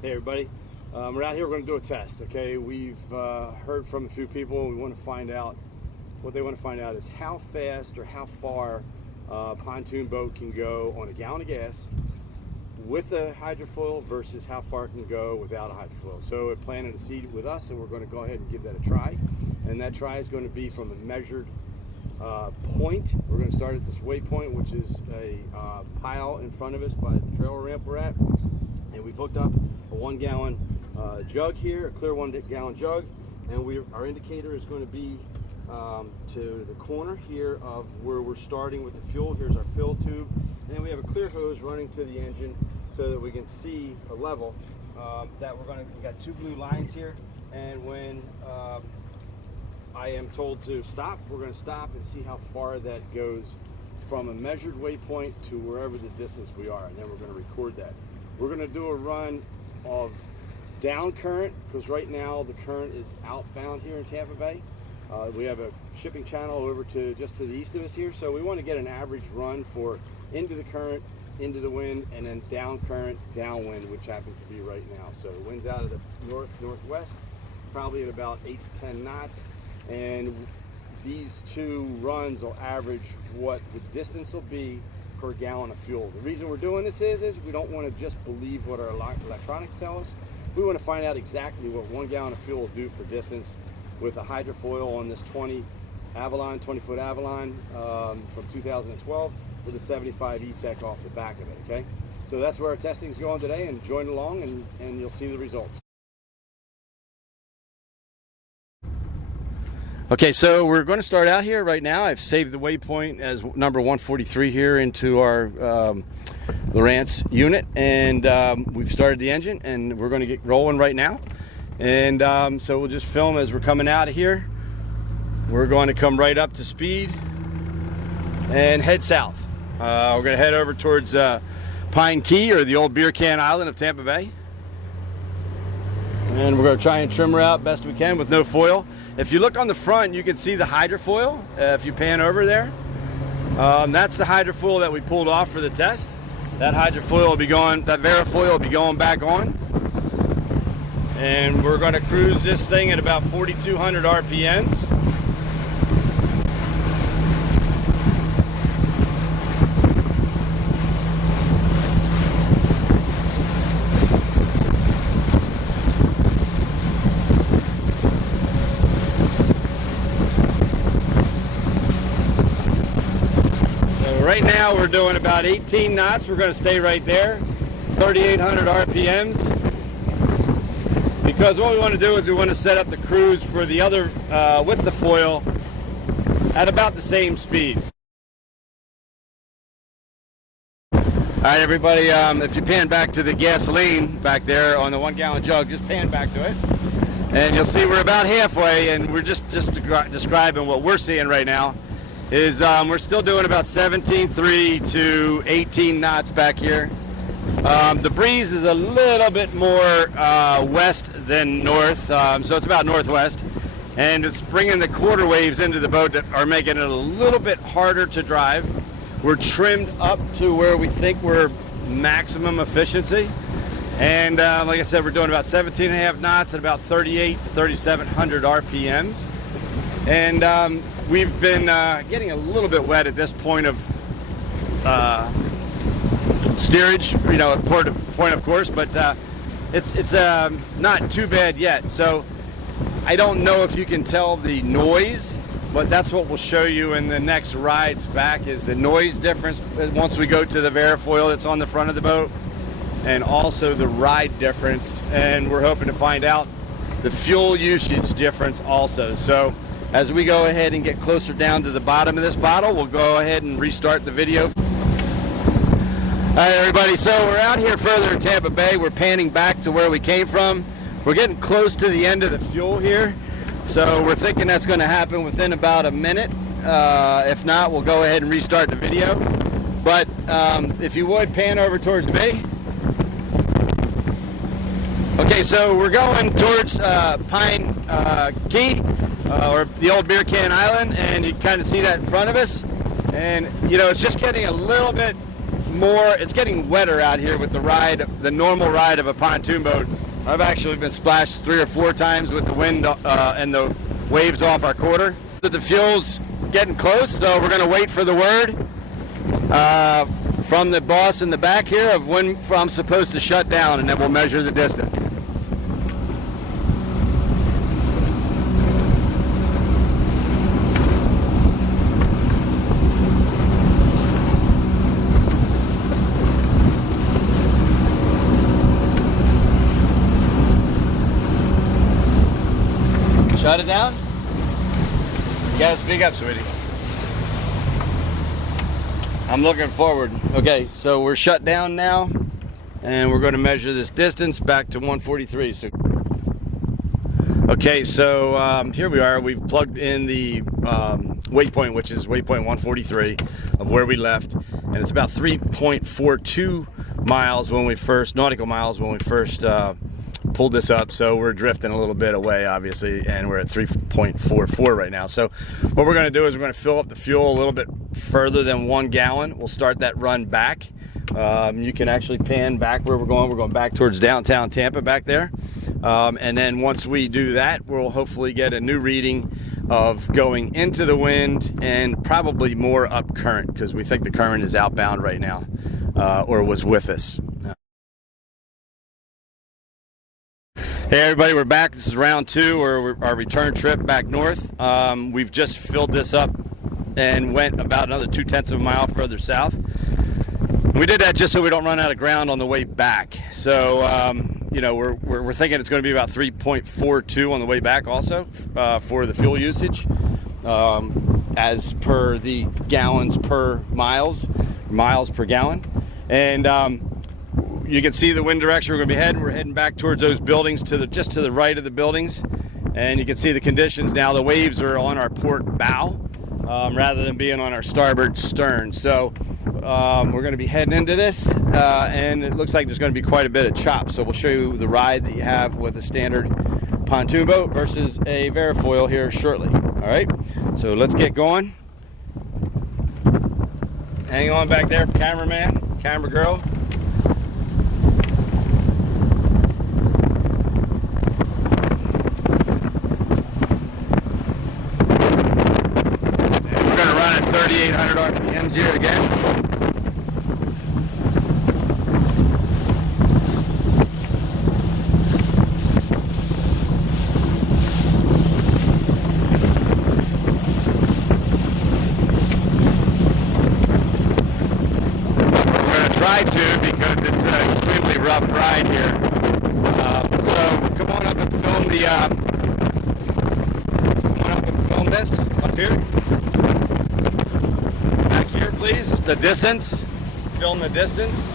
Hey everybody, we're out here, we're going to do a test, okay? We've heard from a few people and we want to find out, what they want to find out is how fast or how far a pontoon boat can go on a gallon of gas with a hydrofoil versus how far it can go without a hydrofoil. So we're planning to see with us and we're going to go ahead and give that a try. And that try is going to be from a measured point. We're going to start at this waypoint, which is a pile in front of us by the trailer ramp we're at. And we've hooked up a 1 gallon jug here, a clear 1 gallon jug, and our indicator is going to be to the corner here of where we're starting with the fuel. Here's our fill tube, and then we have a clear hose running to the engine so that we can see a level that we got 2 blue lines here, and when I am told to stop, we're going to stop and see how far that goes from a measured waypoint to wherever the distance we are, and then we're going to record that. We're going to do a run of down current because right now the current is outbound here in Tampa Bay. We have a shipping channel over to just to the east of us here, so we want to get an average run for into the current, into the wind, and then down current, downwind, which happens to be right now. So the wind's out of the northwest, probably at about 8 to 10 knots, and these 2 runs will average what the distance will be per gallon of fuel. The reason we're doing this is we don't want to just believe what our electronics tell us. We want to find out exactly what 1 gallon of fuel will do for distance with a hydrofoil on this 20 foot Avalon from 2012 with a 75 E-Tech off the back of it, okay? So that's where our testing is going today, and join along and you'll see the results. Okay, so we're going to start out here right now. I've saved the waypoint as number 143 here into our Lowrance unit, and we've started the engine, and we're going to get rolling right now. And so we'll just film as we're coming out of here. We're going to come right up to speed and head south. We're going to head over towards Pine Key, or the old beer can island of Tampa Bay. And we're going to try and trim her out best we can with no foil. If you look on the front, you can see the hydrofoil. If you pan over there, that's the hydrofoil that we pulled off for the test. That hydrofoil will be going, that VARA foil will be going back on. And we're going to cruise this thing at about 4,200 RPMs. Right now we're doing about 18 knots. We're going to stay right there, 3,800 RPMs. Because what we want to do is we want to set up the cruise for the other, with the foil, at about the same speeds. All right, everybody, if you pan back to the gasoline back there on the 1 gallon jug, just pan back to it. And you'll see we're about halfway, and we're just describing what we're seeing right now. Is we're still doing about 17.3 to 18 knots back here. The breeze is a little bit more west than north, so it's about northwest, and it's bringing the quarter waves into the boat that are making it a little bit harder to drive. We're trimmed up to where we think we're maximum efficiency, and like I said, we're doing about 17.5 knots at about 3,700 RPMs, and we've been getting a little bit wet at this point of steerage, you know, at point of course, but it's not too bad yet. So I don't know if you can tell the noise, but that's what we'll show you in the next rides back, is the noise difference once we go to the VARA foil that's on the front of the boat, and also the ride difference, and we're hoping to find out the fuel usage difference also. So as we go ahead and get closer down to the bottom of this bottle, we'll go ahead and restart the video. All right, everybody, so we're out here further in Tampa Bay. We're panning back to where we came from. We're getting close to the end of the fuel here, so we're thinking that's going to happen within about a minute. If not, we'll go ahead and restart the video. But if you would, pan over towards me. Okay, so we're going towards Pine Key, or the old beer can island, and you kind of see that in front of us. And you know, it's just getting a little bit it's getting wetter out here with the ride, the normal ride of a pontoon boat. I've actually been splashed 3 or 4 times with the wind and the waves off our quarter. The fuel's getting close, so we're going to wait for the word from the boss in the back here of when I'm supposed to shut down, and then we'll measure the distance. Shut it down? You gotta speak up, sweetie. I'm looking forward. Okay, so we're shut down now, and we're going to measure this distance back to 143. So, okay, so here we are. We've plugged in the waypoint, which is waypoint 143 of where we left, and it's about 3.42 miles when we first, nautical miles when we first pulled this up. So we're drifting a little bit away, obviously, and we're at 3.44 right now. So what we're going to do is we're going to fill up the fuel a little bit further than 1 gallon. We'll start that run back. You can actually pan back where we're going. We're going back towards downtown Tampa back there. And then once we do that, we'll hopefully get a new reading of going into the wind and probably more up current, because we think the current is outbound right now, or was with us. Hey everybody, we're back. This is round 2, or our return trip back north. We've just filled this up and went about another 0.2 of a mile further south. We did that just so we don't run out of ground on the way back. So, you know, we're thinking it's going to be about 3.42 on the way back also for the fuel usage, as per the gallons per miles per gallon. And you can see the wind direction we're going to be heading. We're heading back towards those buildings, just to the right of the buildings. And you can see the conditions now. The waves are on our port bow rather than being on our starboard stern. So we're going to be heading into this, and it looks like there's going to be quite a bit of chop. So we'll show you the ride that you have with a standard pontoon boat versus a VARA Foil here shortly. All right, so let's get going. Hang on back there, cameraman, camera girl. And we're going to run at 3,800 RPMs here again. Because it's an extremely rough ride here. So come on up and film this up here. Back here, please. The distance. Film the distance.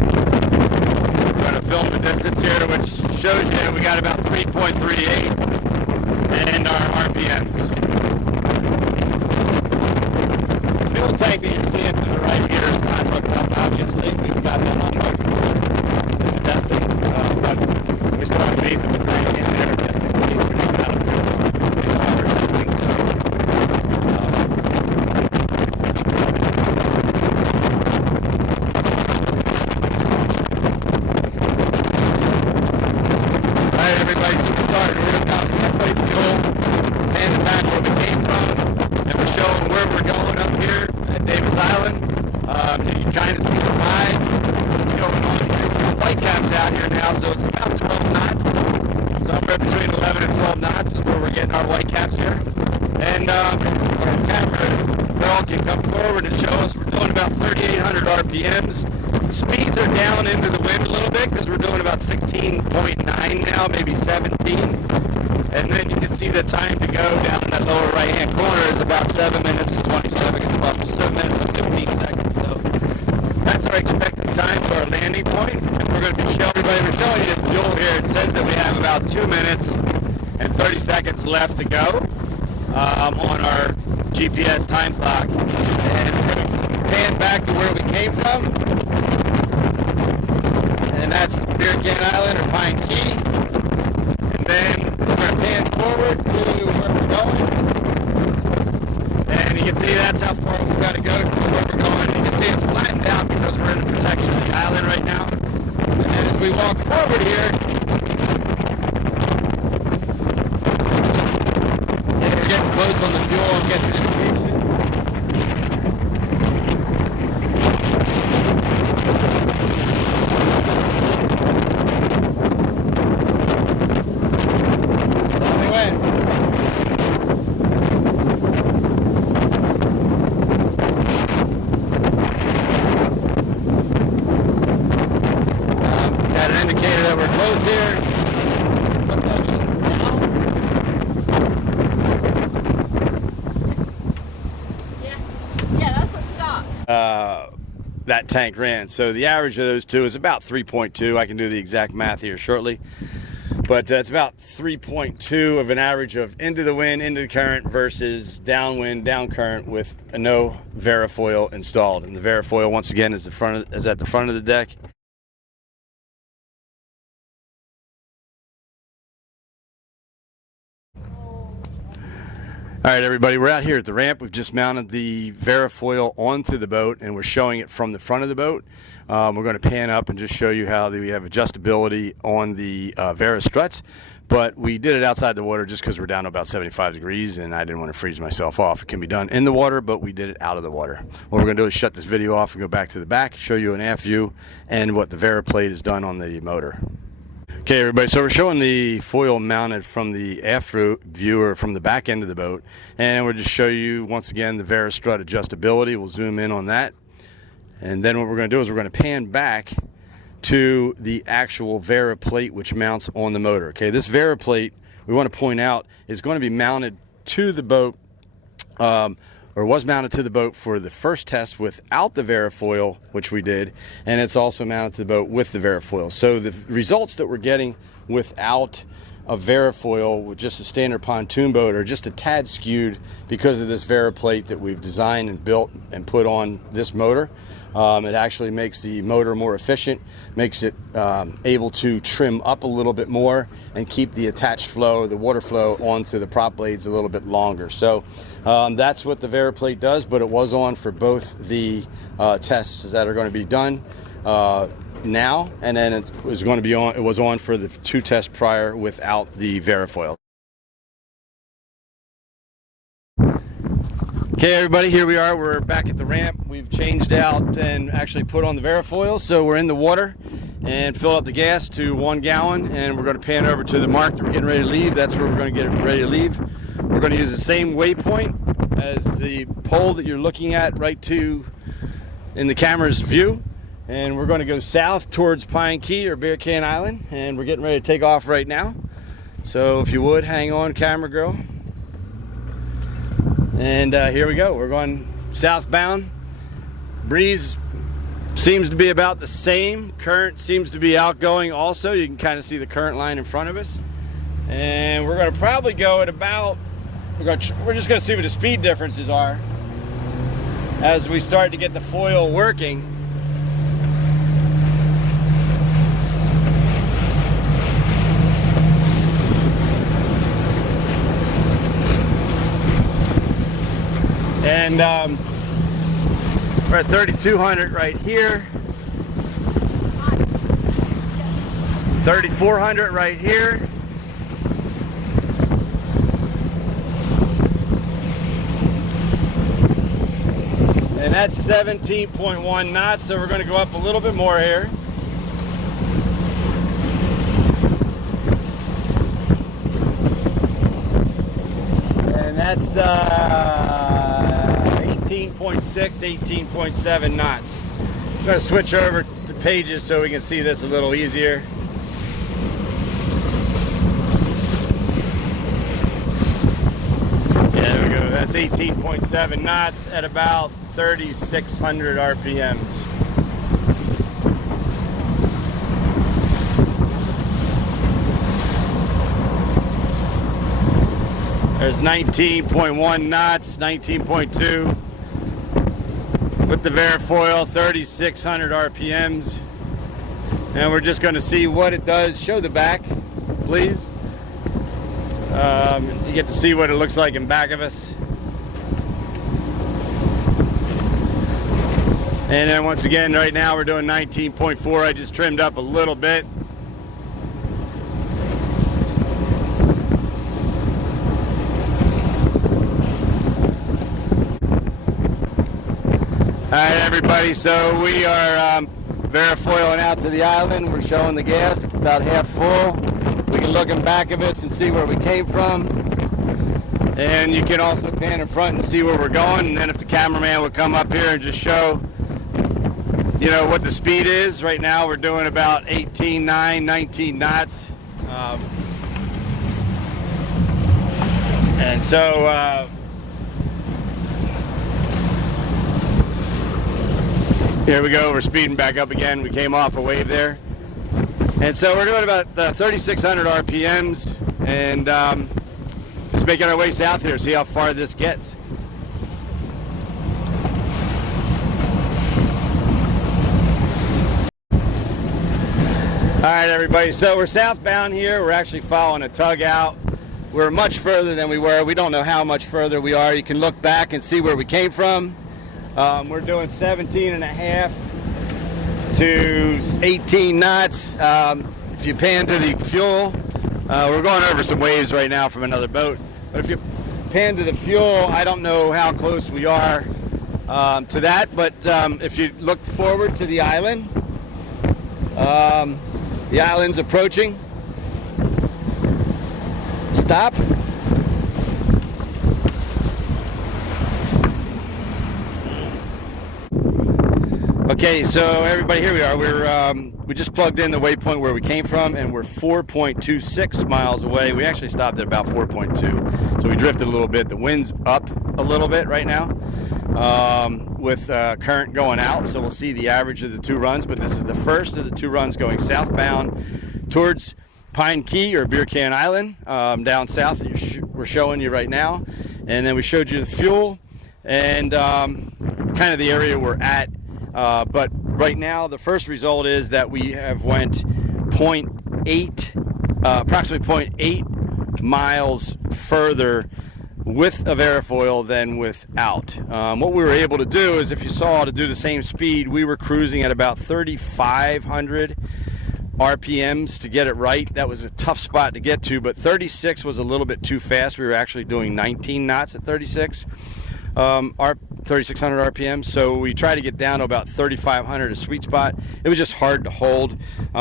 We're going to film the distance here, which shows you we got about 3.38 and our RPMs. Fuel tank that you're seeing to the right here is not hooked up, obviously. We've got that unhooked for this testing, but we still have to leave the tank in there just in case we run out of fuel while we're testing. So, alright everybody, so we started. We're about halfway fuel, and back where we came from, and we're showing where we're going up here at Davis Island. You can kind of see the ride, what's going on here. We've got white caps out here now, so it's about 12 knots. Somewhere between 11 and 12 knots is where we're getting our white caps here. And our camera girl can come forward and show us we're doing about 3,800 RPMs. Speeds are down into the wind a little bit because we're doing about 16.9 now, maybe 17. And then you can see the time to go down in that lower right-hand corner is about 7 minutes and 27, well, 7 minutes and 15 seconds. So that's our expected time to our landing point. And we're going to be showing everybody, we're showing you the fuel here. It says that we have about 2 minutes and 30 seconds left to go on our GPS time clock. And we're going to pan back to where we came from. And that's Beer Can Island or Pine Key. And then we're going to pan forward to where we're going. And you can see that's how far we've got to go to where we're going. can see it's flattened out because we're in the protection of the island right now. And then as we walk forward here, we're getting close on the fuel. I'm getting an indication. Indicator that we're close here. What's that now? Yeah, that's a stop. That tank ran. So the average of those two is about 3.2. I can do the exact math here shortly. But it's about 3.2 of an average of into the wind, into the current versus downwind, down current with a no VARA foil installed. And the VARA foil, once again, is at the front of the deck. All right, everybody, we're out here at the ramp. We've just mounted the VARA foil onto the boat, and we're showing it from the front of the boat. We're going to pan up and just show you how we have adjustability on the VARA struts, but we did it outside the water just because we're down to about 75 degrees, and I didn't want to freeze myself off. It can be done in the water, but we did it out of the water. What we're going to do is shut this video off and go back to the back, show you an aft view and what the VARA plate has done on the motor. Okay, everybody, so we're showing the foil mounted from the aft view or from the back end of the boat, and we'll just show you once again the VARA strut adjustability. We'll zoom in on that, and then what we're going to do is we're going to pan back to the actual VARA plate which mounts on the motor. Okay, this VARA plate, we want to point out, is going to be mounted to the boat, or was mounted to the boat for the first test without the VARA foil, which we did, and it's also mounted to the boat with the VARA foil. So the results that we're getting without a VARA foil with just a standard pontoon boat are just a tad skewed because of this VARA plate that we've designed and built and put on this motor. It actually makes the motor more efficient, makes it able to trim up a little bit more and keep the attached flow, the water flow, onto the prop blades a little bit longer. So that's what the VARA plate does, but it was on for both the tests that are going to be done now, and then it was going to be on. It was on for the 2 tests prior without the VARA foil. Okay, everybody, here we are. We're back at the ramp. We've changed out and actually put on the VARA foil, so we're in the water and fill up the gas to 1 gallon, and we're going to pan over to the mark that we're getting ready to leave. That's where we're going to get ready to leave. We're going to use the same waypoint as the pole that you're looking at right to in the camera's view, and we're going to go south towards Pine Key or Bear Can Island, and we're getting ready to take off right now. So if you would, hang on, camera girl. And here we go. We're going southbound. Breeze seems to be about the same. Current seems to be outgoing also. You can kind of see the current line in front of us. And we're going to probably go at about, we're just going to see what the speed differences are as we start to get the foil working. And we're at 3,200 right here, 3,400 right here, and that's 17.1 knots, so we're going to go up a little bit more here. And that's 18.6, 18.7 knots. I'm going to switch over to pages so we can see this a little easier. Yeah, there we go. That's 18.7 knots at about 3,600 RPMs. There's 19.1 knots, 19.2 with the VARA foil, 3,600 RPMs. And we're just going to see what it does. Show the back, please. You get to see what it looks like in back of us. And then once again, right now we're doing 19.4. I just trimmed up a little bit. All right, everybody, so we are VARA foiling out to the island. We're showing the gas about half full. We can look in back of us and see where we came from. And you can also pan in front and see where we're going. And then if the cameraman would come up here and just show, you know, what the speed is. Right now we're doing about 18.9, 19 knots. And so, here we go, we're speeding back up again. We came off a wave there. And so we're doing about 3,600 RPMs and just making our way south here, see how far this gets. All right, everybody, so we're southbound here. We're actually following a tug out. We're much further than we were. We don't know how much further we are. You can look back and see where we came from. We're doing 17.5 to 18 knots. If you pan to the fuel, we're going over some waves right now from another boat. But if you pan to the fuel, I don't know how close we are to that. But if you look forward to the island, the island's approaching. Stop. Okay, so everybody, here we are. We just plugged in the waypoint where we came from, and we're 4.26 miles away. We actually stopped at about 4.2, so we drifted a little bit. The wind's up a little bit right now with current going out, so we'll see the average of the two runs. But this is the first of the two runs going southbound towards Pine Key or Beer Can Island, down south that we're showing you right now. And then we showed you the fuel and kind of the area we're at. But right now, the first result is that we have went approximately 0.8 miles further with a VARA foil than without. What we were able to do is, if you saw, to do the same speed, we were cruising at about 3,500 RPMs to get it right. That was a tough spot to get to, but 36 was a little bit too fast. We were actually doing 19 knots at 36. 3,600 RPM, so we tried to get down to about 3,500, a sweet spot. It was just hard to hold.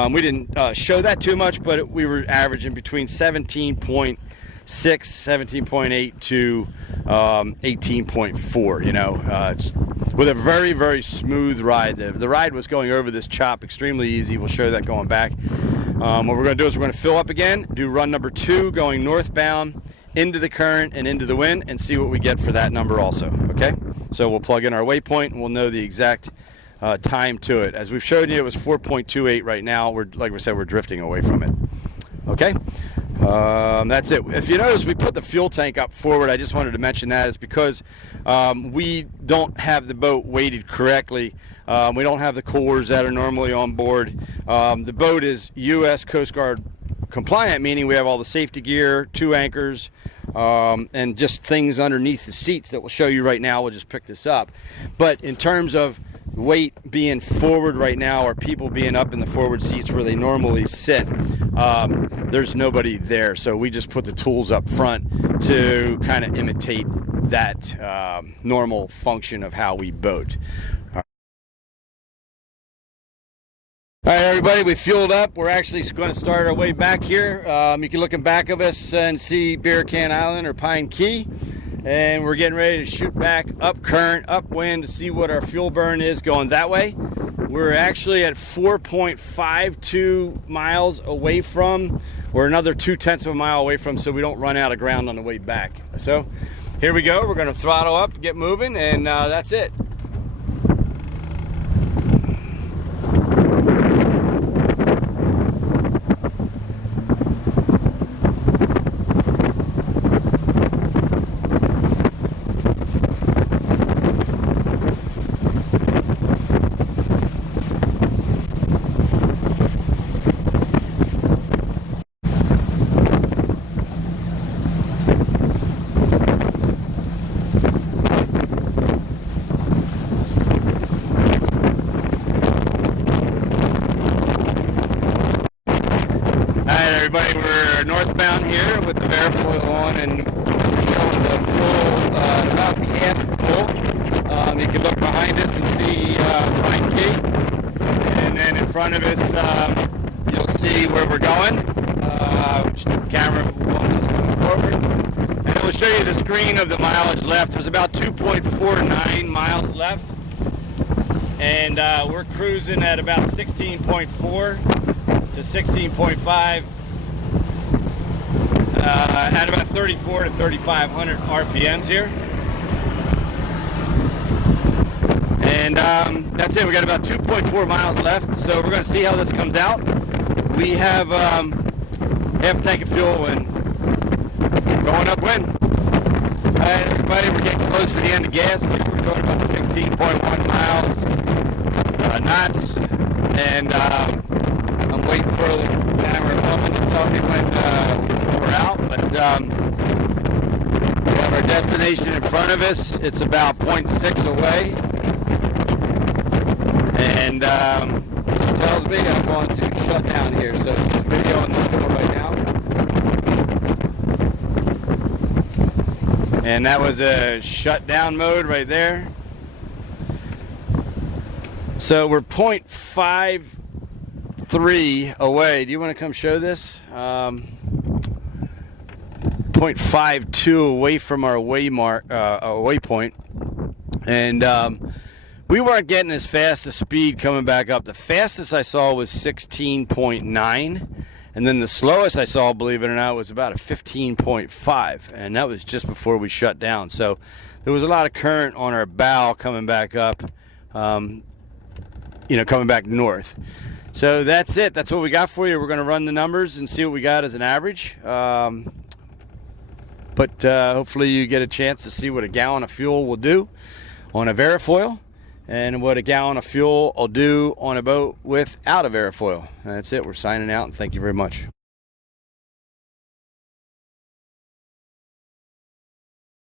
We didn't show that too much, but we were averaging between 17.6, 17.8 to 18.4. You know, it's with a very, very smooth ride. The ride was going over this chop extremely easy. We'll show you that going back. What we're going to do is we're going to fill up again, do run number 2 going northbound into the current and into the wind, and see what we get for that number also. Okay, so we'll plug in our waypoint and we'll know the exact time to it. As we've showed you, it was 4.28 right now. We're, like we said, we're drifting away from it. Okay, that's it. If you notice, we put the fuel tank up forward. I just wanted to mention that is because we don't have the boat weighted correctly. We don't have the coolers that are normally on board. The boat is U.S. Coast Guard compliant, meaning we have all the safety gear, 2 anchors, and just things underneath the seats that we'll show you right now. We'll just pick this up. But in terms of weight being forward right now, or people being up in the forward seats where they normally sit, there's nobody there. So we just put the tools up front to kind of imitate that normal function of how we boat. All right, everybody, we fueled up. We're actually going to start our way back here. You can look in back of us and see Beer Can Island or Pine Key. And we're getting ready to shoot back up current, upwind, to see what our fuel burn is going that way. We're actually at 4.52 miles away from, or another 0.2 of a mile away from, so we don't run out of ground on the way back. So here we go. We're going to throttle up, get moving, and that's it. everybody, we're northbound here with the VARA Foil on, and we're showing the full, about half full. You can look behind us and see Pine Key, and then in front of us you'll see where we're going. Camera one is going forward, and it will show you the screen of the mileage left. There's about 2.49 miles left, and we're cruising at about 16.4 to 16.5 at about 34 to 3,500 RPMs here. And that's it. We got about 2.4 miles left, so we're going to see how this comes out. We have half a tank of fuel and going upwind. Alright, everybody, we're getting close to the end of gas here. We're going about 16.1 miles knots, and I'm waiting for the camera woman to tell me when we're out, but we have our destination in front of us. It's about 0.6 away, and she tells me I'm going to shut down here, so she's videoing the store right now. And that was a shutdown mode right there. So we're 0.53 away. Do you want to come show this? 0.52 away from our waypoint, and we weren't getting as fast a speed coming back up. The fastest I saw was 16.9, and then the slowest I saw, believe it or not, was about a 15.5, and that was just before we shut down. So there was a lot of current on our bow coming back up, coming back north. So that's it. That's what we got for you. We're going to run the numbers and see what we got as an average. But hopefully you get a chance to see what a gallon of fuel will do on a VARA Foil, and what a gallon of fuel will do on a boat without a VARA Foil. And that's it. We're signing out, and thank you very much.